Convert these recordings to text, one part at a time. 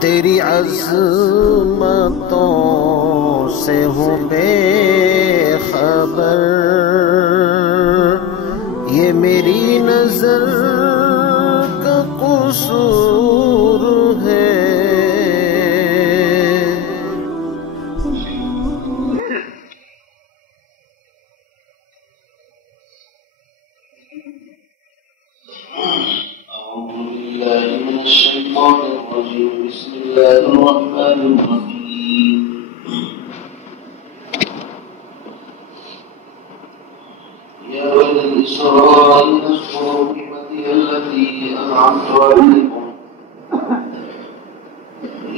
تیری عظمتوں سے ہوں بے خبر، یہ میری نظر کا قصور ہے۔ بسم الله الرحمن الرحيم. يا بني إسرائيل اذكروا نعمتي التي أنعمت عليكم.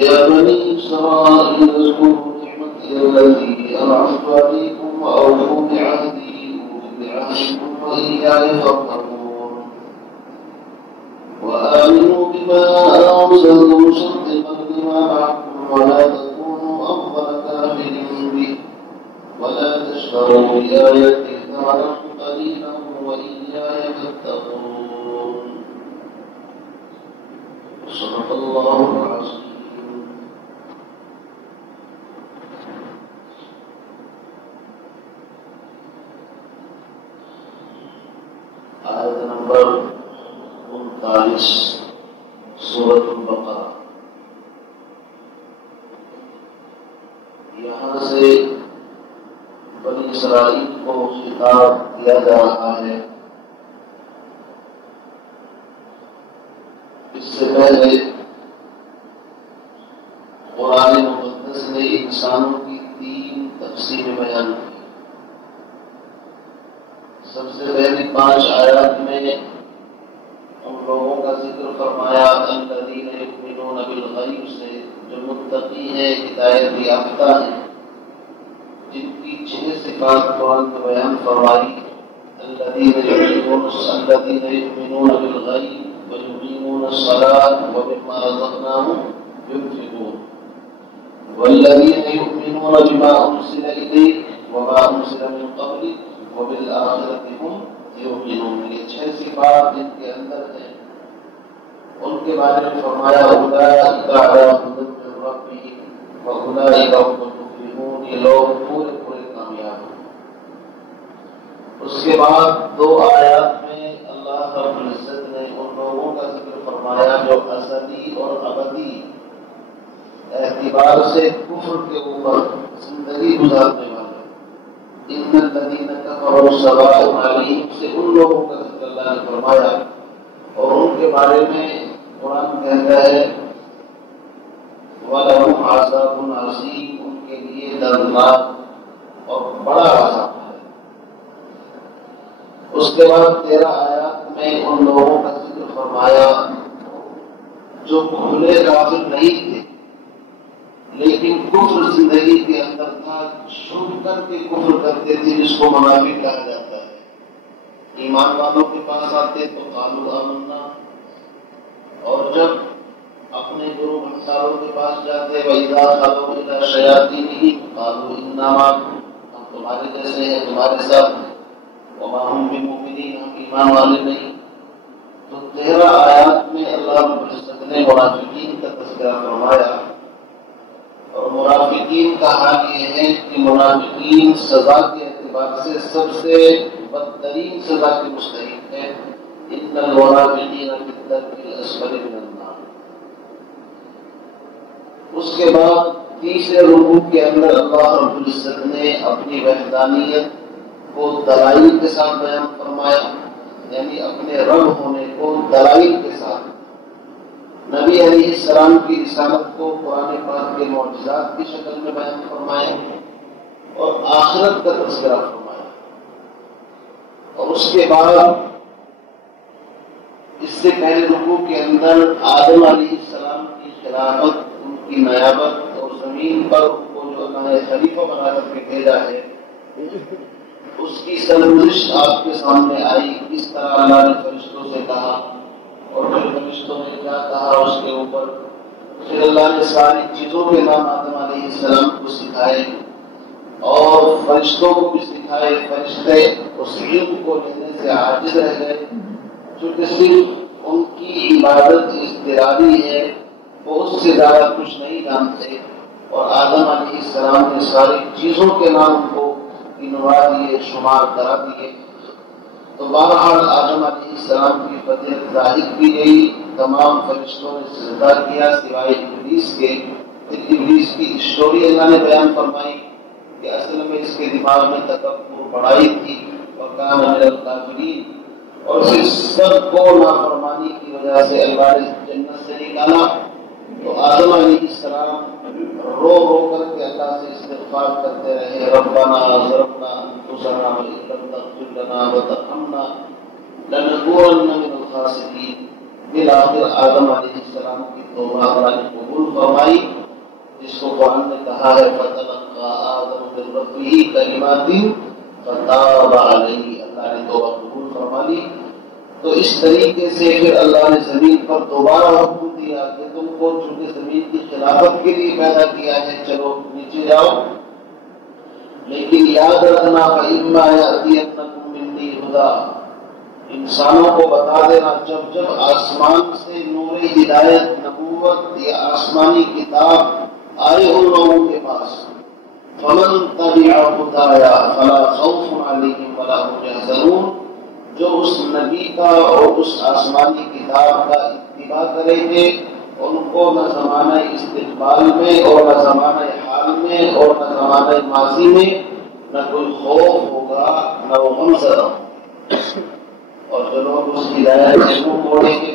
يا بني إسرائيل اذكروا نعمتي التي أنعمت عليكم وأوفوا بعهدي أوف بعهدكم وإياي فارهبون. وآمنوا بما أنزلت مصدقا لما معكم ولا تكونوا أول كافر به ولا تشتروا بآياتي ثمنا قليلا وإياي فاتقون. صدق الله العظيم. آیت نمبر 39 سورۃ البقرہ. یہاں سے بنی اسرائیل کو خطاب دیا جا رہا ہے. اس سے پہلے قرآن مقدس نے انسانوں کی 3 تقسیمیں بیان کی. سب سے پہلی 5 آیات میں ان لوگوں کا ذکر فرمایا الذین یؤمنون بالغیب سے، جو متقی ہیں، ہدایت یافتہ ہیں، جن کی 6 صفات قرآن میں بیان فرمائی. الذین یؤمنون بالغیب ویقیمون الصلاۃ ومما رزقناہم ينفقون والذین یؤمنون بما انزل الیک وما انزل من قبلک وبالآخرۃ هم یوقنون. یہ 6 صفات جن کے اندر ہیں ان کے بارے میں فرمایا اولئک علی ھدی من ربہم واولئک هم المفلحون. یہ لوگ پورے کامیاب ہیں. اس کے بعد 2 آیات میں اللہ رب العزت نے ان لوگوں کا ذکر فرمایا جو ازلی اور ابدی اعتبار سے کفر کے اوپر زندگی گزارنے والے. ان الذین کفروا سواء علیہم سے ان لوگوں کا ذکر اللہ نے فرمایا اور ان کے بارے میں قرآن کہتا ہے وَلَهُمْ عَذَابٌ عَظِيمٌ. ان کے لیے دردناک اور بڑا عذاب ہے. اس کے بعد 13 آیات میں ان لوگوں کا ذکر فرمایا جو کھلے کافر نہیں تھے لیکن کفر زندگی کے اندر تھا، چھپ کر کے کفر کرتے تھے، جس کو منافق کہا جاتا ہے. ایمان والوں کے پاس آتے تو قالوا آمنا، اور جب اپنے گروہ انصاروں کے پاس جاتے وَإِذَا خَلَوْا إِلَىٰ شَيَاطِینِهِمْ قَالُوا إِنَّا مَعَكُمْ، ہم تمہارے جیسے ہیں، تمہارے ساتھ. وَمَا هُمْ بِمُؤْمِنِينَ، ہم ایمان والے نہیں. تو 13 آیات میں اللہ رب العزت نے منافقین کا تذکرہ فرمایا. اور منافقین کا حال یہ ہے کہ منافقین سزا کے اعتبار سے سب سے بدترین سزا کے مستحق ہے. ان المنافقین فی الدرک الاسفل من النار. اس کے بعد تیسرے رکوع کے اندر اللہ رب العزت نے اپنی وحدانیت کو دلائل کے ساتھ بیان فرمایا، یعنی اپنے رب ہونے کو دلائل کے ساتھ. نبی علیہ السلام کی رسالت کو قرآن پاک کے معجزات کی شکل میں بیان فرمایا اور آخرت کا تذکرہ فرمایا. اور اس کے بعد اس سے پہلے رکوع کے اندر آدم علیہ السلام کی خلافت، ان کی نیابت اور زمین پر کو جو اللہ نے خلیفہ بنا کر کے بھیجا ہے اس کی سرگزشت آپ کے سامنے آئی. کس طرح اللہ نے فرشتوں سے کہا اور پھر فرشتوں نے کیا کہا اس کے اوپر. پھر اللہ نے ساری چیزوں کے نام آدم علیہ السلام کو سکھائے اور فرشتوں کو بھی سکھائے. فرشتے اس علم کو لینے سے عاجز رہ گئے، چونکہ صرف ان کی عبادت اضطراری ہے، وہ وہ اس سے زیادہ کچھ نہیں جانتے، اور آدم علیہ السلام نے ساری چیزوں کے نام کو گنوا دیے، شمار کرا دیے۔ تو بہرحال آدم علیہ السلام کی فضیلت ظاہر کی گئی، تمام فرشتوں نے سجدہ کیا سوائے ابلیس کے۔ پھر ابلیس کی اسٹوری اللہ نے بیان فرمائی کہ اصل میں اس کے دماغ میں تکبر بڑائی تھی، وکان من الکافرین، اور پھر سب کو نافرمانی کی وجہ سے اللہ نے جنت سے نکالا۔ تو آدم علیہ السلام رو رو کر کے اللہ سے استغفار کرتے رہے، ربنا ظلمنا انفسنا وان لم تغفر لنا وترحمنا لنکونن من الخاسرین۔ بالآخر آدم علیہ السلام کی توبہ اللہ نے قبول فرمائی، جس کو قرآن نے کہا ہے فتلقى آدم من ربہ کلمات فتاب علیہ، اللہ نے توبہ قبول فرما لی۔ تو اس طریقے سے پھر اللہ نے زمین پر دوبارہ حکم دیا کہ تم کو چونکہ زمین کی خلافت کے لیے پیدا کیا ہے، چلو نیچے جاؤ، لیکن یاد رکھنا فإما يأتينكم مني هدى، انسانوں کو بتا دینا جب جب آسمان سے نور ہدایت، نبوت یا آسمانی کتاب آئے ان لوگوں کے پاس، فمن تبع هدايا فلا خوف عليهم ولا هم يحزنون، جو اس نبی کا اور اس آسمانی کتاب کا اتباع کریں گے ان کو نہ زمانہ استقبال میں اور نہ زمانہ حال میں اور نہ زمانہ ماضی میں نہ کوئی خوف ہوگا، نہ وہ غمزدہ ہوں۔ اور جو لوگ اس ہدایت سے منہ موڑیں گے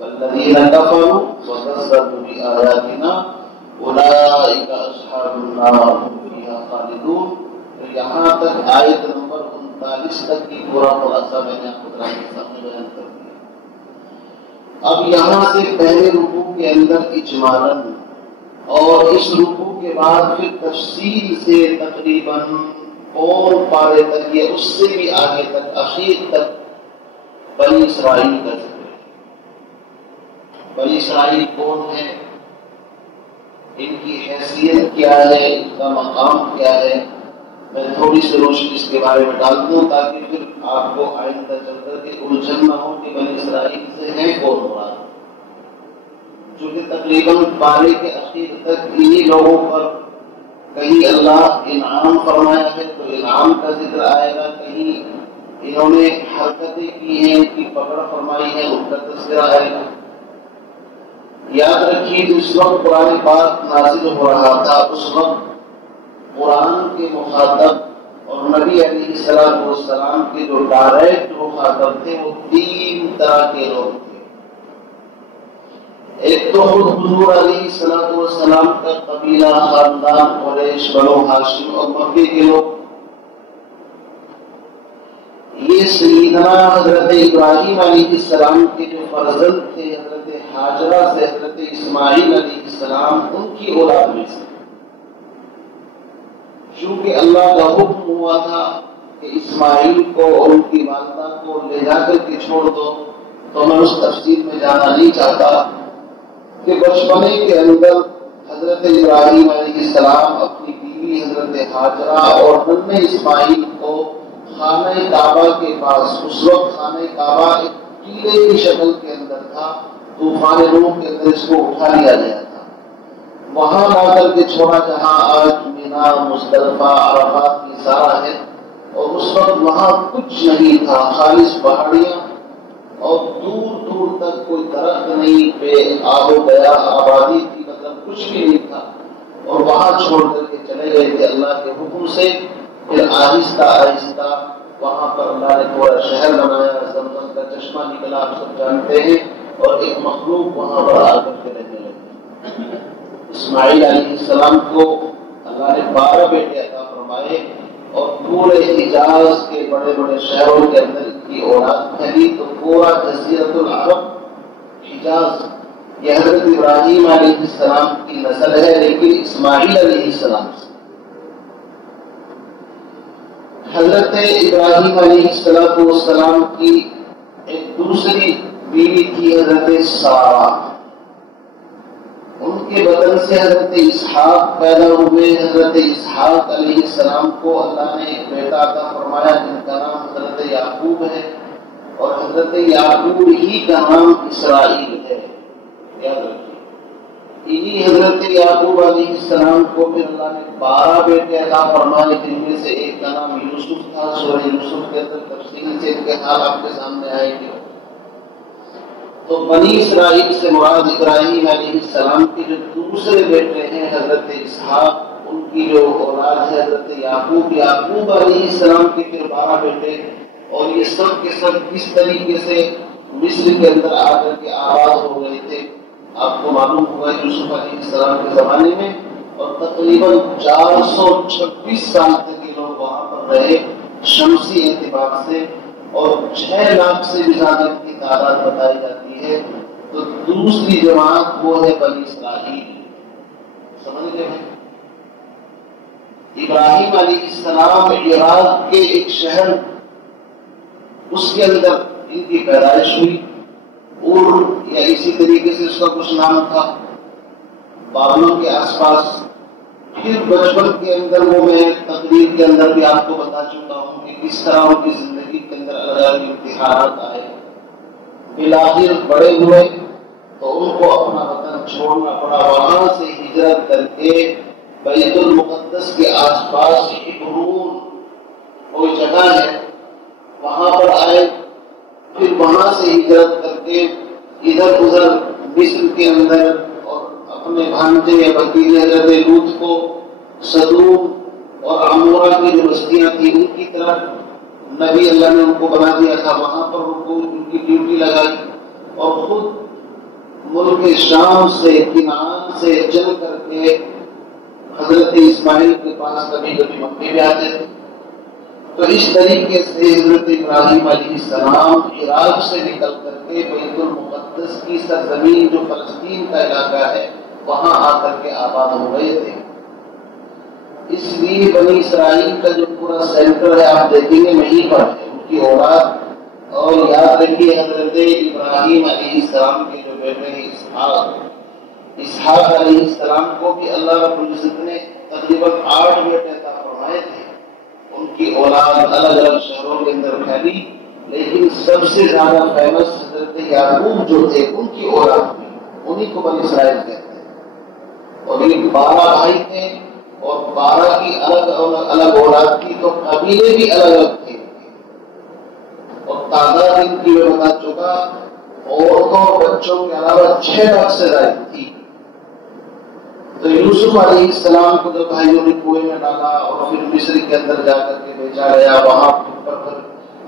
والذین کفروا وکذبوا بآیاتنا اولئک اصحاب النار هم فیہا خالدون۔ تو یہاں تک آیت نمبر 39 تک کی پورا خلاصہ میں نے آپ کو سامنے بیان کر دیا۔ اب یہاں سے پہلے رکوع کے اندر اجمالاً اور اس رکوع کے بعد پھر تفصیل سے تقریباً اور پارے تک یا اس سے بھی آگے تک اخیر تک بنی اسرائیل کا ذکر ہے۔ بنی اسرائیل کون ہے، ان کی حیثیت کیا ہے، ان کا مقام کیا ہے، میں تھوڑی سی روشنی اس کے بارے میں ڈال دوں تاکہ پھر آپ کو آئندہ چل کر کے الجھن نہ ہو کہ بنی اسرائیل سے ہے کون مراد۔ چونکہ تقریباً پارے کے اخیر تک انہی لوگوں پر کہیں اللہ انعام فرمایا ہے تو انعام کا ذکر آئے گا، کہیں انہوں نے حرکتیں کی ہیں، ان کی پکڑ فرمائی ہے، ان کا تذکرہ آئے گا۔ یاد رکھیے جس وقت قرآن پاک نازل ہو رہا تھا اس وقت قرآن کے مخاطب اور نبی علیہ السلام کے جو ڈائریکٹ مخاطب تھے وہ 3 طرح کے لوگ تھے۔ ایک تو خود حضور علیہ السلام کا قبیلہ، خاندان، قریش، بنو ہاشم اور مکے کے لوگ، یہ سیدنا حضرت ابراہیم علیہ السلام کے جو فرزند تھے حضرت ہاجرہ سے حضرت اسماعیل علیہ السلام، ان کی اولاد میں سے۔ چونکہ اللہ کا حکم ہوا تھا کہ اسماعیل کو اور ان کی والدہ کو لے جا کر کے چھوڑ دو، تو میں اس تفصیل میں جانا نہیں چاہتا کہ بچپنے کے اندر حضرت ابراہیم علیہ السلام اپنی بیوی حضرت ہاجرہ اور ننھے اسماعیل کو خانہ کعبہ کے پاس، اس وقت خانہ کعبہ ایک قلعے کی شکل کے اندر تھا، طوفان نوح کے اندر اس کو اٹھا لیا گیا تھا، وہاں لا کر کے چھوڑا جہاں آج مینا، مزدلفہ، عرفات کی سارا ہے۔ اور اس وقت وہاں کچھ نہیں تھا، خالص پہاڑیاں اور دور دور تک کوئی درخت نہیں، بے آب و گیا آبادی تھی، مطلب کچھ بھی نہیں تھا، اور وہاں چھوڑ کر کے چلے گئے تھے اللہ کے حکم سے۔ پھر آہستہ آہستہ وہاں پر اللہ نے پورا شہر بنایا، زمزم کا چشمہ نکلا، آپ سب جانتے ہیں، اور ایک مخلوق وہاں پر آ کر کے رہنے لگے۔ اسماعیل علیہ السلام کو اللہ نے 12 بیٹے عطا فرمائے، اور پورے حجاز کے بڑے بڑے شہروں کے اندر کی اولاد پھیلی، تو پورا جزیرۃ العرب حجاز یہ حضرت ابراہیم علیہ السلام کی نسل ہے، لیکن اسماعیل علیہ السلام سے۔ حضرت ابراہیم علیہ السلام کی ایک دوسری بیوی تھی حضرت سارہ، ان کے بدن سے حضرت اسحاق پیدا ہوئے۔ حضرت اسحاق علیہ السلام کو اللہ نے ایک بیٹا عطا فرمایا جن کا نام حضرت یعقوب ہے، اور حضرت یعقوب ہی کا نام اسرائیل ہے، یاد رکھیے۔ انہی حضرت یعقوب علیہ السلام کو پھر اللہ نے 12 بیٹے عطا فرمائے، جن میں سے ایک کا نام یوسف تھا۔ سورہ یوسف کے اندر تفصیل سے ان کے حال آپ کے سامنے آئیں گے۔ تو بنی اسرائیل سے مراد ابراہیم علیہ السلام کے جو دوسرے بیٹے ہیں حضرت اسحاق، ان کی جو اولاد ہے حضرت یعقوب، یعقوب علیہ السلام کے پھر 12 بیٹے، اور یہ سب کے سب کس طریقے سے مصر کے اندر آ کر کے آباد ہو گئے تھے آپ کو معلوم ہوگا یوسف علیہ السلام کے زمانے میں، اور تقریباً 426 سال تک یہ لوگ وہاں پر رہے شمسی اعتبار سے، اور 6 لاکھ سے بھی زیادہ کی تعداد بتائی جاتی ہے۔ تو دوسری جماعت وہ ہے بنی اسرائیل، سمجھ گئے ہیں؟ ابراہیم علیہ السلام عراق کے ایک شہر، اس کے اندر ان کی پیدائش ہوئی، اور یا اسی طریقے سے اس کا کچھ نام تھا، بابلوں کے آس پاس۔ پھر بچپن کے اندر وہ میں تقریر کے اندر بھی آپ کو بتا چکا ہوں کہ کس طرح ان کی زندگی کے اندر الگ الگ امتحانات آئے۔ بالآخر بڑے ہوئے تو ان کو اپنا وطن چھوڑنا پڑا، وہاں سے ہجرت کر کے بیت المقدس کے آس پاس حبرون کوئی جگہ ہے وہاں پر آئے، پھر وہاں سے ہجرت کر کے ادھر ادھر مصر کے اندر، اور اپنے بھانجے یا بھتیجے حضرت لوط کو صدوم اور عمورہ کی جو بستیاں تھیں ان کی طرف نبی اللہ نے ان کو بنا دیا تھا، وہاں پر ان کو ان کی ڈیوٹی لگائی، اور خود ملک شام سے کنعان سے چل کر کے حضرت اسماعیل کے پاس کبھی کبھی مکے میں آتے تھے۔ تو اس طریقے سے حضرت ابراہیم علیہ السلام عراق سے نکل کر کے بیت المقدس کی سرزمین جو فلسطین کا علاقہ ہے وہاں آ کر کے آباد ہو گئے تھے۔ اس لیے بنی اسرائیل کا جو پورا سینٹر ہے آپ دیکھیں گے وہیں پر ہے ان کی اولاد۔ اور یاد رکھیے حضرت ابراہیم علیہ السلام کے جو بیٹے ہیں اسحاق علیہ السلام کو بھی اللہ رب العزت نے تقریباً 8 بیٹے عطا فرمائے تھے۔ ان کی اولاد الگ الگ شہروں کے اندر پھیلی، لیکن سب سے زیادہ فیمس حضرت یعقوب جو تھے ان کی اولاد میں، انہیں کو بنی اسرائیل کہتے ہیں۔ اور یہ 12 بھائی تھے، اور 12 کی الگ الگ اولاد تھی، تو قبیلے بھی الگ الگ تھے، اور تعداد ان کی میں بتا چکا عورتوں اور بچوں کے علاوہ 6 لاکھ سے زائد تھی۔ تو یوسف علیہ السلام کو جب بھائیوں نے کنویں میں ڈالا اور پھر مصر کے اندر جا کر کے بیچا گیا، وہاں پر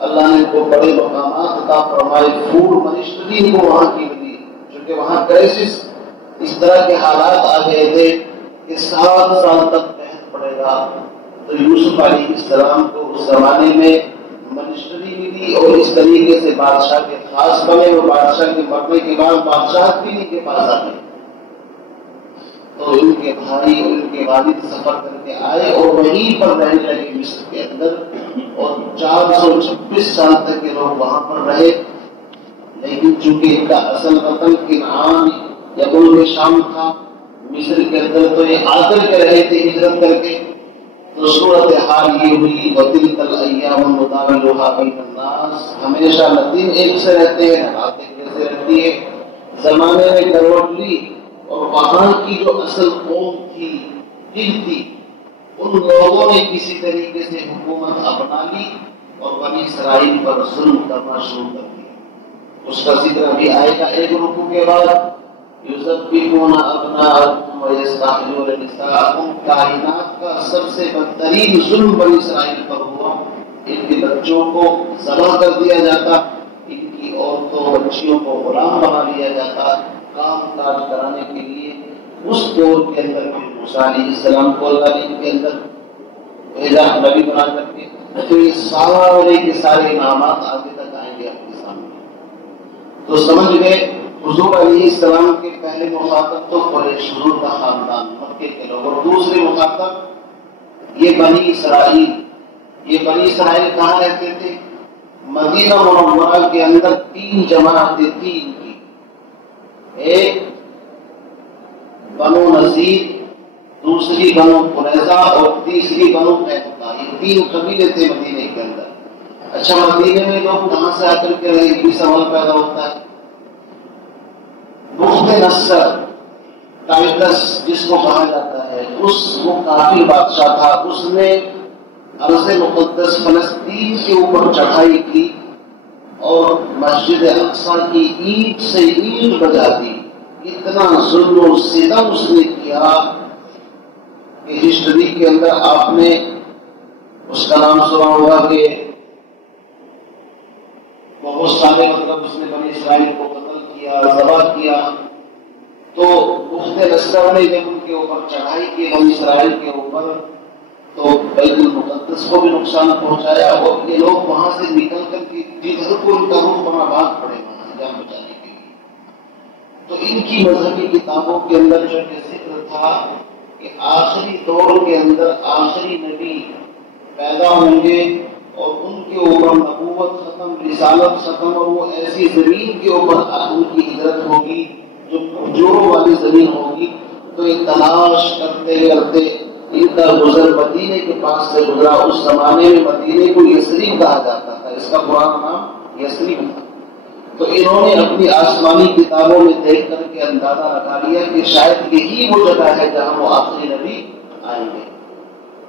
اللہ نے ان کو بڑے مقامات عطا فرمائے، فوڈ منسٹری کو وہاں کی ملی، چونکہ وہاں کرائسس اس طرح کے حالات آ گئے تھے کہ 7 سال تک قحط پڑے گا۔ تو یوسف علیہ السلام کو اس زمانے میں منسٹری ملی، اور اس طریقے سے بادشاہ کے خاص بنے، اور بادشاہ کے مرنے کے بعد بادشاہ بھی کے پاس آ گئے۔ تو ان کے بھائی اور ان کے والد سفر کر کے آئے اور وہیں پر رہنے لگے مصر کے اندر، اور 426 سال تک یہ لوگ وہاں پر رہے۔ لیکن چونکہ ان کا اصل وطن کنعان یا ملک شام تھا، مصر کے اندر تو یہ آ کر کے رہے تھے ہجرت کر کے، تو صورت حال یہ ہوئی وَتِلْكَ الْأَيَّامُ نُدَاوِلُهَا بَيْنَ النَّاسِ، ہمیشہ نہ دن ایک سے رہتے ہیں نہ رات ایک جیسے رہتی ہے۔ زمانے میں کروٹ لی، اور وہاں کی جو اصل قوم تھی دل تھی، ان لوگوں نے کسی طریقے سے حکومت اپنا لی اور بنی اسرائیل پر ظلم کرنا شروع کر دیا۔ اس کا ذکر ابھی آئے گا ایک رکوع کے بعد۔ یذبحون ابناءکم ویستحیون نساءکم، کائنات کا سب سے بدترین ظلم بنی اسرائیل پر ہوا۔ ان کے بچوں کو ذبح کر دیا جاتا، ان کی عورتوں بچیوں کو غلام بنا لیا جاتا کام کاج کرانے کے لیے۔ اس دور کے اندر موسیٰ علیہ السلام کو اللہ نے ان کے اندر بھیجا نبی بنا کر کے۔ تو یہ سارے کے سارے انعامات آگے تک آئیں گے آپ کے سامنے۔ تو سمجھ گئے حضور علیہ السلام کے پہلے مخاطب تو قریش، حضور کا خاندان مکے کے لوگ، اور دوسرے مخاطب یہ بنی اسرائیل۔ یہ بنی اسرائیل کہاں رہتے تھے؟ مدینہ منورہ کے اندر 3 جماعتیں تھیں ان کی، ایک بنو نذیر، دوسری بنو قریظہ اور تیسری بنو قینقاع۔ یہ 3 قبیلے تھے مدینے کے اندر۔ اچھا مدینے میں لوگ کہاں سے آ کر کے رہے، یہ بھی سوال پیدا ہوتا ہے۔ بخت نصر ٹائٹس جس کو کہا جاتا ہے، وہ کافر بادشاہ تھا، اس نے ارض مقدس فلسطین کے اوپر چڑھائی کی اور مسجد اقصی کی اینٹ سے اینٹ بجا دی۔ اتنا ظلم و ستم اس نے کیا کہ ہسٹری کے اندر آپ نے اس کا نام سنا ہوگا کہ بہت سارے اس نے بنی اسرائیل کو قتل کیا، ذبح کیا۔ تو بخت نصر نے جب ان کے اوپر چڑھائی کی بنی اسرائیل کے اوپر تو بیت المقدس کو بھی نقصان پہنچایا، اور یہ لوگ وہاں سے نکل کر کے جدھر کو ان کا رخ بنا بھاگ پڑے وہاں سے جان بچانے کے لیے۔ تو ان کی مذہبی کتابوں کے اندر جو کہ ذکر تھا کہ آخری دور کے اندر آخری نبی پیدا ہوں گے اور ان کے اوپر نبوت ختم، رسالت ختم، اور وہ ایسی زمین کے اوپر ان کی ہجرت ہوگی جو کھجوروں والی زمین ہوگی۔ تو یہ تلاش کرتے کرتے ان کا گزر مدینے کے پاس سے گزرا۔ اس زمانے میں مدینے کو یثرب کہا جاتا تھا، اس کا پرانا نام یثرب تھا۔ تو انہوں نے اپنی آسمانی کتابوں میں دیکھ کر کے اندازہ لگا لیا کہ شاید یہی وہ جگہ ہے جہاں وہ آخری نبی آئیں گے۔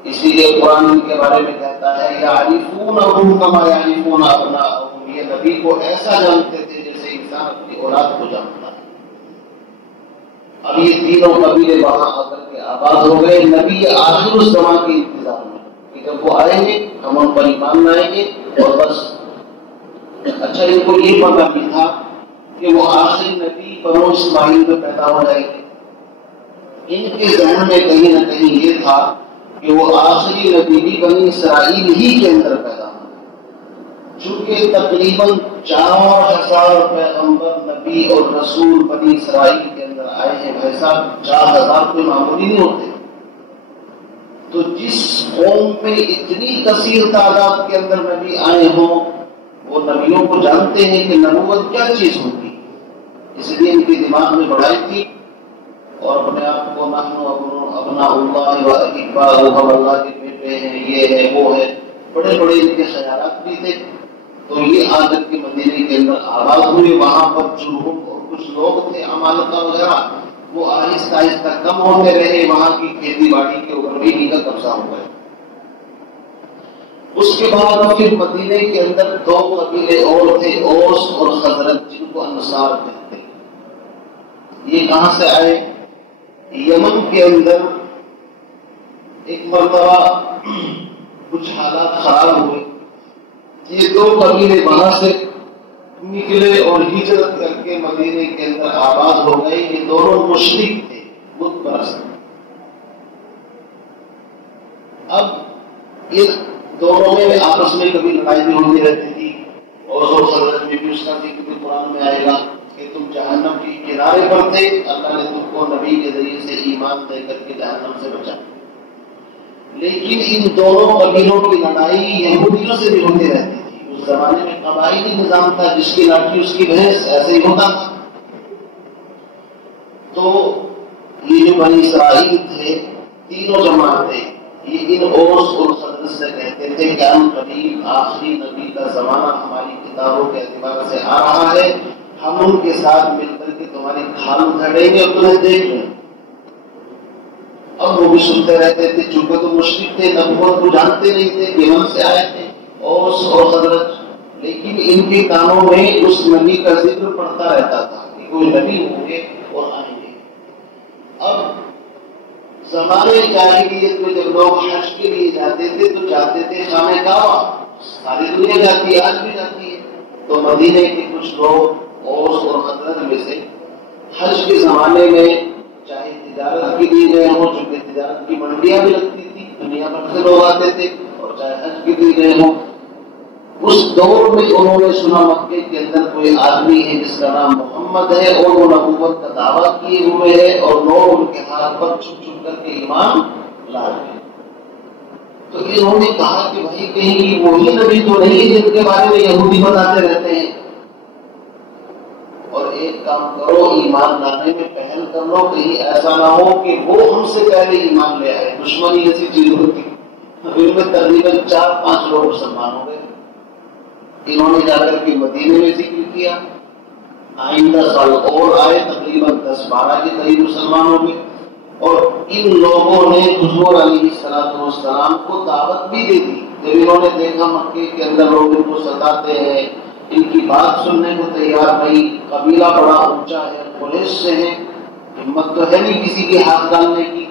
اسی لیے قرآن ان کے بارے میں کہتا ہے یعرفونہ کما یعرفون ابناءہم، یہ نبی کو ایسا جانتے تھے جیسے انسان اپنی اولاد کو جانتا ہے۔ اب یہ تینوں قبیلے وہاں آ کر کے آباد ہو گئے، نبی آخر الزمان کے انتظار میں کہ جب وہ آئیں گے ہم ان پر ایمان لائیں گے اور بس۔ اچھا، ان کو یہ پتہ بھی تھا کہ وہ آخری نبی بنو اسماعیل میں پیدا ہو جائے گے۔ ان کے ذہن میں کہیں نہ کہیں یہ تھا کہ وہ آخری نبی بھی بنی اسرائیل ہی کے اندر پیدا ہو، چونکہ تقریباً 4000 پیغمبر نبی اور رسول بنی اسرائیل کے اندر آئے ہیں۔ بھائی صاحب 4000 کوئی معمولی نہیں ہوتے۔ تو جس قوم میں اتنی کثیر تعداد کے اندر نبی آئے ہوں، وہ نبیوں کو جانتے ہیں کہ نبوت کیا چیز ہوتی، اس لیے ان کے دماغ میں بڑھائی تھی اور اپنے آپ کو نحن ابناء اللہ و احباؤہ، ہم اللہ کے بیٹے ہیں، یہ ہے وہ ہے، بڑے بڑے ان کے خیالات بھی تھے۔ تو یہ آ کر کے مدینے کے اندر آباد ہوئے۔ وہاں پر جرہم اور کچھ لوگ تھے عمالقہ وغیرہ، وہ آہستہ آہستہ کم ہوتے رہے، وہاں کی کھیتی باڑی کے اوپر بھی ان کا قبضہ ہو گیا۔ اس کے بعد پھر مدینے کے اندر 2 قبیلے اور تھے، اوس اور خزرج، جن کو انصار کہتے ہیں۔ یہ کہاں سے آئے؟ یمن کے اندر ایک مرتبہ کچھ حالات خراب ہوئے، یہ 2 قبیلے وہاں سے نکلے اور ہجرت کر کے مدینے کے اندر آباد ہو گئے۔ یہ دونوں مشرک تھے، بت پرست۔ اب ان دونوں میں آپس میں کبھی لڑائی بھی ہوتی رہتی تھی، اور خزرج میں بھی اس کا ذکر بھی قرآن میں آئے گا کہ تم جہنم کے کنارے پر تھے، اللہ نے تم کو نبی کے ذریعے سے ایمان دے کر کے جہنم سے بچا۔ لیکن ان دونوں قبیلوں کی لڑائی یہودیوں سے بھی ہوتی رہتی تھی۔ اس زمانے میں قبائلی نظام تھا، جس کی لاٹھی اس کی بھینس، ایسے ہی ہوتا تھا۔ تو یہ جو بنی اسرائیل تھے، تینوں جماعتیں، یہ ان اوس اور خزرج سے کہتے تھے کہ ہم قریب آخری نبی کا زمانہ ہماری کتابوں کے اعتبار سے آ رہا ہے، ہم ان کے ساتھ مل کر کے تمہاری کھال ادھیڑیں گے اور تمہیں دیکھ لیں۔ اب وہ بھی سنتے رہتے تھے، چونکہ تو مشرک تھے، نبوت کو جانتے نہیں تھے، یمن سے آئے تھے اوس اور خزرج، لیکن ان کے کانوں میں اس نبی کا ذکر پڑتا رہتا تھا کہ کوئی نبی ہوں گے اور آئیں گے۔ اب زمانے جاہلیت میں جب لوگ حج کے لیے جاتے تھے تو جاتے تھے خانہ کعبہ، ساری دنیا جاتی ہے، آج بھی جاتی ہے۔ تو مدینے کے کچھ لوگ اوس اور خزرج میں سے حج کے زمانے میں چاہے تجارت کے لیے گئے ہوں، چونکہ تجارت کی منڈیاں بھی لگتی تھی، دنیا بھر سے لوگ آتے تھے، اور چاہے حج کے لیے گئے ہوں، اس دور میں انہوں نے سنا مکے کے اندر کوئی آدمی ہے جس کا نام محمد ہے اور وہ نبوت کا دعویٰ کیے ہوئے ہے، اور لوگ ان کے ہاتھ پر چھپ چھپ کر کے ایمان لا رہے ہیں۔ تو انہوں نے کہا کہ بھائی کہیں یہ وہی نبی تو نہیں ہے جن کے بارے میں یہودی بتاتے رہتے ہیں، اور ایک کام کرو، ایمان لانے میں پہل کر لو، کہیں ایسا نہ ہو کہ وہ ہم سے پہلے ایمان لے آئے۔ دشمنی ایسی چیز ہوتی، ان میں تقریباً 4-5 لوگ مسلمان ہو گئے۔ انہوں نے جا کر کے مدینے میں ذکر کیا، آئندہ سال اور آئے، تقریباً 10-12 کے قریب مسلمانوں میں، اور ان لوگوں نے حضور علیہ السلام کو دعوت بھی دے دی۔ جب انہوں نے دیکھا مکے کے اندر لوگ ان کو ستاتے ہیں، ان کی بات سننے کو تیار نہیں، قبیلہ بڑا اونچا ہے، قریش سے ہیں، ہمت تو ہے نہیں کسی کے ہاتھ ڈالنے کی،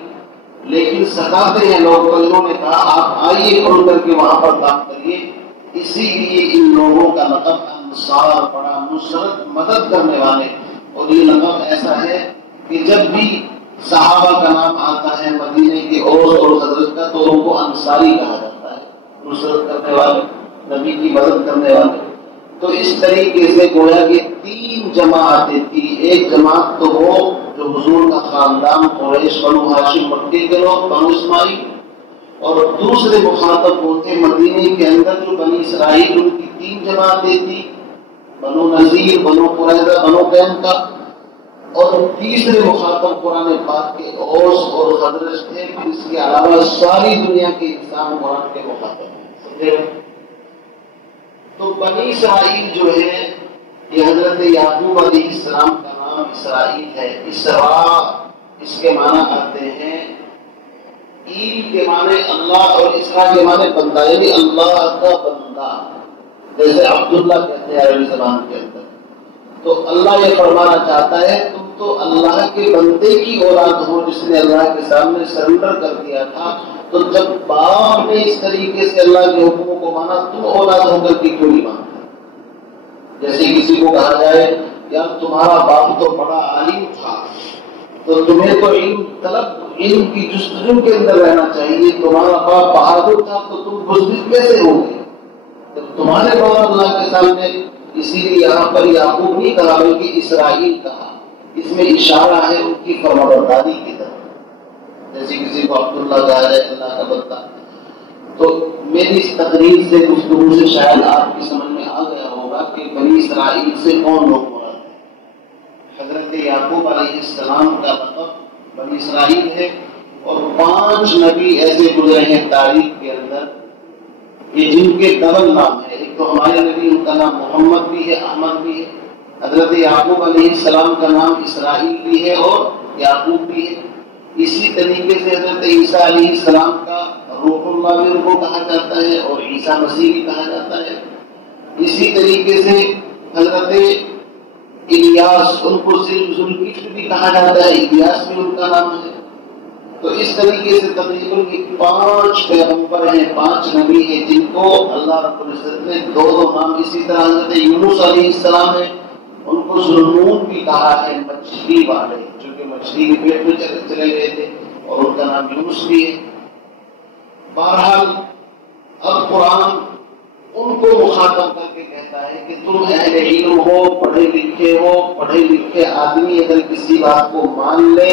لیکن ستاتے ہیں لوگ، تو انہوں نے کہا آپ آئیے کھل کر کے وہاں پر کام کریے۔ اسی لیے ان لوگوں کا لقب انصار پڑا، نصرت مدد کرنے والے، اور یہ لقب ایسا ہے کہ جب بھی صحابہ کا نام آتا ہے مدینے کے اوس اور خزرج کا تو ان کو انصاری کہا جاتا ہے، نصرت کرنے والے، نبی کی مدد کرنے والے۔ تو اس طریقے سے گویا کہ 3 جماعتیں تھی۔ ایک جماعت تو وہ جو حضور کا خاندان قریش، بنو ہاشم، مکے کے لوگ، بنو اسماعیل، اور دوسرے مخاطب وہ تھے مدینے کے اندر جو بنی اسرائیل، ان کی 3 جماعتیں تھی، بنو نذیر، بنو قریظہ، بنو قینقاع، اور تیسرے مخاطب قرآن پاک کے اوس اور خزرج تھے۔ اس کے علاوہ ساری دنیا کے انسان قرآن کے مخاطب ہیں، سمجھے؟ تو بنی اسرائیل جو ہے یہ حضرت یعقوب علیہ السلام کا نام اسرائیل ہے۔ اسرا اس کے معنی آتے ہیں، ایل کے معنی اللہ اور اسرا کے معنی بندہ، یعنی اللہ کا بندہ، جیسے عبداللہ کہتے ہیں عربی زبان کے اندر۔ تو اللہ یہ فرمانا چاہتا ہے تم تو اللہ کے بندے کی اولاد ہو جس نے اللہ کے سامنے سرنڈر کر دیا تھا، تو جب باپ نے اس طریقے سے اللہ کے حکموں کو مانا، تم اولاد ہو کر کے کیوں نہیں مانتے؟ جیسے کسی کو کہا جائے یار تمہارا باپ تو بڑا عالم تھا، تو تمہیں تو علم کی جستجو کے اندر رہنا چاہیے، تمہارا باپ بہادر تھا تو تم بزدل کیسے ہو گے؟ جب تمہارے باپ اللہ کے سامنے، اسی لیے یہاں پر یعقوب نہیں کہا بلکہ اسرائیل کہا، اس میں اشارہ ہے ان کی فرمانبرداری کی طرف۔ جیسے کسی کو عبداللہ کہا جائے اللہ کا بندہ، تو میری اس تقریر سے، گفتگو سے شاید آپ کی سمجھ میں آ گیا ہوگا کہ بنی اسرائیل سے کون لوگ مراد ہیں۔ حضرت یعقوب علیہ السلام کا لقب بنی اسرائیل ہے، اور 5 نبی ایسے گزرے ہیں تاریخ کے اندر یہ جن کے ڈبل نام ہے۔ ایک تو ہمارے نبی، ان کا نام محمد بھی ہے، احمد بھی ہے۔ حضرت یعقوب علیہ السلام کا نام اسرائیل بھی ہے اور یعقوب بھی ہے۔ اسی طریقے سے حضرت عیسیٰ علیہ السلام کا روح اللہ بھی ان کو کہا جاتا ہے اور عیسیٰ مسیح بھی کہا جاتا ہے۔ اسی طریقے سے حضرت الیاس، ان کو ذوالکفل بھی کہا جاتا ہے، الیاس بھی ان کا نام ہے۔ تو اس طریقے سے تقریباً 5 پیغمبر ہیں، 5 نبی ہیں جن کو اللہ رب العزت نے 2 نام، اسی طرح حضرت یونس علیہ السلام ہے، ان کو ذوالنون بھی کہا ہے، مچھلی والے، چونکہ مچھلی کے پیٹ میں چلے گئے تھے، اور ان کا نام یونس بھی ہے۔ بہرحال اب قرآن ان کو مخاطب کر کے کہتا ہے کہ تم اہل علم ہو، پڑھے لکھے آدمی اگر کسی بات کو مان لے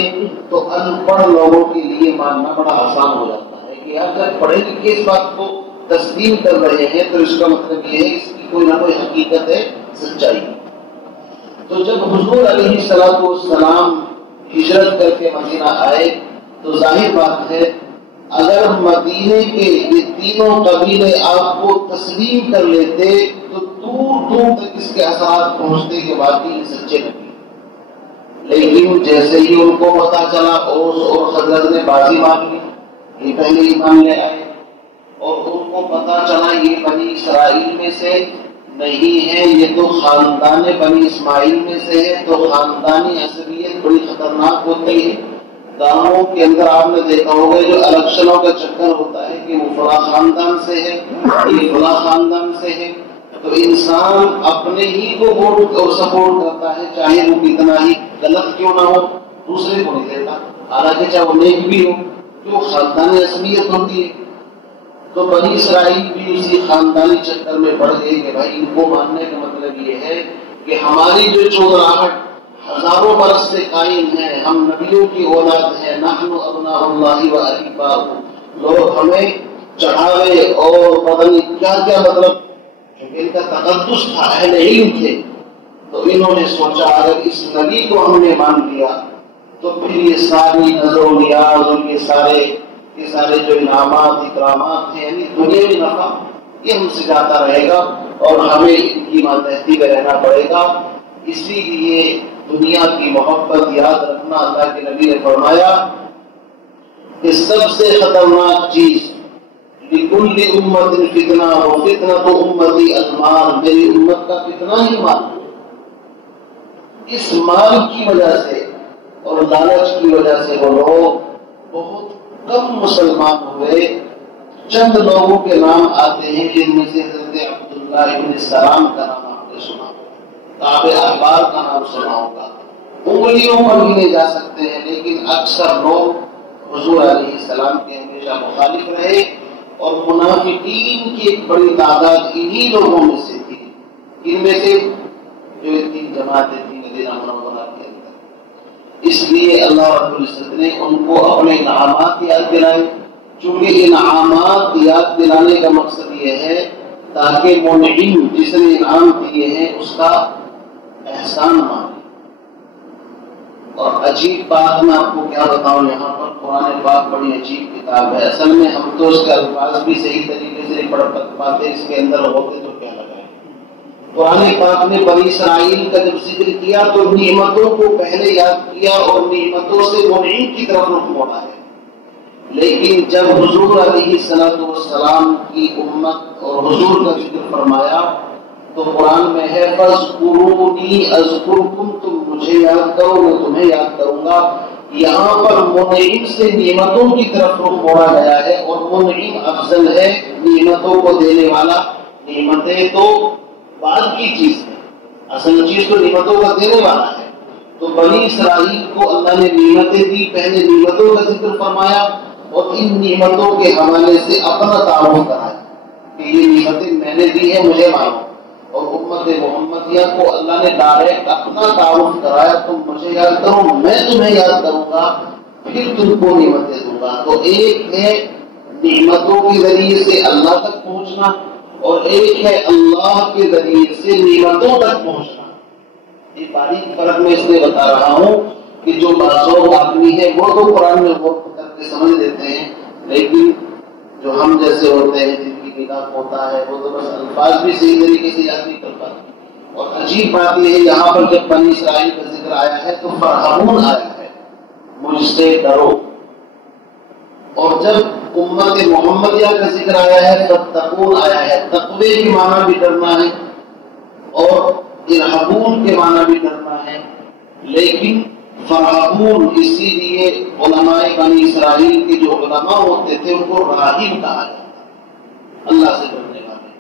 تو ان پڑھ لوگوں کے لیے ماننا بڑا آسان ہو جاتا ہے کہ اگر پڑھے لکھے اس بات کو تسلیم کر رہے ہیں تو اس کا مطلب یہ ہے اس کی کوئی نہ کوئی حقیقت ہے، سچائی۔ تو جب حضور علیہ السلام ہجرت کر کے مدینہ آئے تو ظاہر بات ہے اگر مدینے کے یہ 3 قبیلے آپ کو تسلیم کر لیتے تو دور دور تک اس کے اثرات پہنچتے کہ واقعی یہ سچے نبی۔ لیکن جیسے ہی ان کو پتا چلا، اوس اور خزرج نے بازی مار لی، یہ پہلے ایمان لے آئے، اور ان کو پتا چلا یہ بنی اسرائیل میں سے نہیں ہے، یہ تو خاندان بنی اسماعیل میں سے ہے، تو خاندانی عصبیت بڑی خطرناک ہوتی ہے۔ گاؤں کے اندر آپ نے دیکھا ہوگا جو الیکشنوں کا چکر ہوتا ہے کہ وہ فلاں خاندان سے ہے، یہ فلاں خاندان سے ہے، تو انسان اپنے ہی کو ووٹ اور سپورٹ کرتا ہے، چاہے وہ کتنا ہی غلط کیوں نہ ہو، دوسرے کو نہیں دیتا، حالانکہ چاہے وہ نیک بھی ہو، جو خاندانی عصبیت ہوتی ہے۔ تو بنی اسرائیل بھی اسی خاندانی چکر میں پڑ گئے کہ بھائی ان کو ماننے کا مطلب یہ ہے کہ ہماری جو چودراہٹ ہزاروں برس سے قائم ہے، ہم نبیوں کی اولاد ہیں، نحن ابناء اللہ و احباؤہ، لوگ ہمیں چڑھاوے اور پتہ نہیں کیا کیا، مطلب کیونکہ ان کا تقدس تھا، اہل علم تھے، تو انہوں نے سوچا اگر اس نبی کو ہم نے مان لیا تو پھر یہ ساری نظر و نیاز اور یہ سارے جو انعامات اکرامات ہیں، یعنی دنیاوی نفع، یہ ہم سے جاتا رہے گا اور ہمیں ان کی ماتحتی میں رہنا پڑے گا، اسی لیے دنیا کی محبت یاد رکھنا، اللہ کے نبی نے فرمایا کہ سب سے خطرناک چیز لکل امت فتنہ و فتنۃ امتی المال، میری امت کا فتنہ ہی مال۔ اس مال کی وجہ سے اور لالچ کی وجہ سے وہ لوگ بہت کم مسلمان ہوئے۔ چند لوگوں کے نام آتے ہیں جن میں سے حضرت عبداللہ ابن سلام کا نام آپ نے سنا ہوگا، کعب احبار کا نام سنا ہوگا، انگلیوں پر گنے جا سکتے ہیں، لیکن اکثر لوگ حضور علیہ السلام کے ہمیشہ مخالف رہے، اور منافقین کی ایک بڑی تعداد انہی لوگوں میں سے تھی، ان میں سے جو تین جماعتیں تھیں مدینہ منورہ کے اندر۔ اس لیے اللہ رب العزت نے ان کو اپنے انعامات یاد دلائے، چونکہ انعامات یاد دلانے کا مقصد یہ ہے تاکہ منعم جس نے انعام دیے ہیں اس کا احسان مانے۔ اور عجیب بات میں آپ کو کیا بتاؤں، یہاں پر قرآن پاک بڑی عجیب کتاب ہے، اصل میں ہم تو اس کے الفاظ بھی صحیح طریقے سے نہیں پڑھ پاتے، اس کے اندر ہوتے تو کیا لگائے۔ قرآن پاک نے بنی اسرائیل کا جب ذکر کیا تو نعمتوں کو پہلے یاد کیا اور نعمتوں سے منعم کی طرف رخ موڑا ہے، لیکن جب حضور علیہ السلام کی امت اور حضور کا ذکر فرمایا تو قرآن میں ہے فَاذْكُرُونِي أَذْكُرْكُمْ، تم مجھے یاد کرو میں تمہیں یاد کروں گا۔ یہاں پر منعم سے نعمتوں کی طرف رخ موڑا گیا ہے، اور منعم افضل ہے نعمتوں کو دینے والا۔ نعمتیں تو بعد کی چیز ہے، اصل چیز تو نعمتوں کا دینے والا ہے۔ تو بنی اسرائیل کو اللہ نے نعمتیں دی، پہلے نعمتوں کا ذکر فرمایا اور ان نعمتوں کے حوالے سے اپنا تعارف کرایا کہ یہ نعمتیں میں نے دی ہے، مجھے مانو۔ اور امت محمدیہ کو اللہ نے ڈائریکٹ اپنا تعارف کرایا، تم مجھے یاد کرو میں تمہیں یاد کروں گا، پھر تم کو نعمتیں دوں گا۔ تو ایک ہے نعمتوں کے ذریعے سے اللہ تک پہنچنا، اور ایک ہے اللہ کے ذریعے سے نعمتوں تک پہنچنا۔ یہ باریک فرق میں اس لیے بتا رہا ہوں کہ جو بعض آدمی ہے وہ تو قرآن میں غور کر کے سمجھ لیتے ہیں، لیکن جو ہم جیسے ہوتے ہیں جن کی نگاہ ہوتا ہے وہ تو بس الفاظ بھی صحیح طریقے سے یاد نہیں کر پاتے۔ اور عجیب بات یہ ہے یہاں پر جب بنی اسرائیل کا ذکر آیا ہے تو فرحون آیا ہے، مجھ سے ڈرو، اور جب امت محمدیہ کا ذکر آیا ہے فتقون آیا ہے، تقوی کے معنی بھی ڈرنا ہے اور ارحبون کے معنی بھی ڈرنا ہے، لیکن فرحون اسی لیے علماء بنی اسرائیل کے جو علماء ہوتے تھے ان کو راہب کہا جاتا، اللہ سے ڈرنے والے۔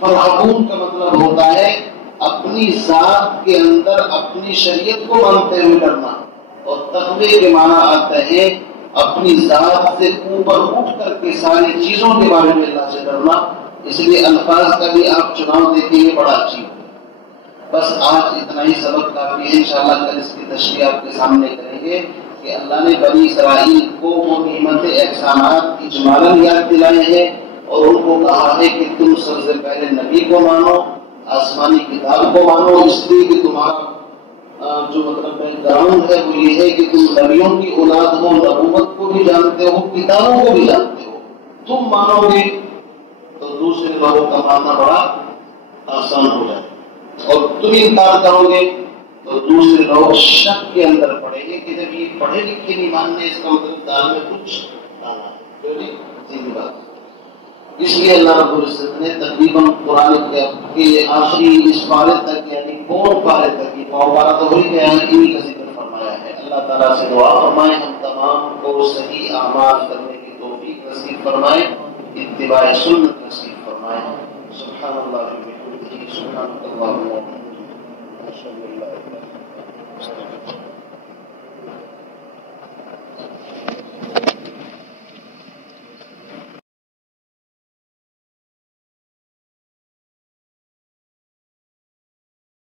فرحون کا مطلب ہوتا ہے اپنی ذات کے اندر اپنی شریعت کو مانتے ہوئے ڈرنا، اور تقوی کے معنی آتا ہے اپنی ذات سے اوپر اٹھ کر کے ساری چیزوں کے بارے میں اللہ سے ڈرنا۔ اس لیے الفاظ کا بھی آپ چناؤ دیکھیں گے بڑا اچھی۔ بس آج اتنا ہی سبق کافی ہے، انشاءاللہ کل اس کی تشریح آپ کے سامنے کریں گے کہ اللہ نے بنی اسرائیل کو وہ نعمت احسانات اجمالاً یاد دلائے ہیں، اور ان کو کہا ہے کہ تم سب سے پہلے نبی کو مانو، آسمانی کتاب کو مانو، اس لیے کہ تمہارا جو مطلب بیک گراؤنڈ ہے وہ یہ ہے کہ تم نبیوں کی اولاد ہو، نبوت کو بھی جانتے ہو، کتابوں کو بھی جانتے ہو۔ تم مانو گے تو دوسرے لوگوں کا ماننا بڑا آسان ہو جائے، اور تم انکار کرو گے تو دوسرے لوگ شک کے اندر پڑیں گے کہ جب یہ پڑھے لکھے نہیں ماننے اس کا مطلب دال میں کچھ ڈالا ہے، سیدھی بات۔ اس لیے اللہ رب العزت نے تقریباً قرآن کے آخری اس پارے تک یعنی پون پارے تک کی پارہ تو ہو ہی گیا ہے، انہی کا ذکر فرمایا ہے۔ اللہ تعالیٰ سے دعا فرمائے ہم تمام کو صحیح اعمال کرنے کی توفیق نصیب فرمائے، اتباع سنت نصیب فرمائے۔ سبحان اللہ سبحان اللہ۔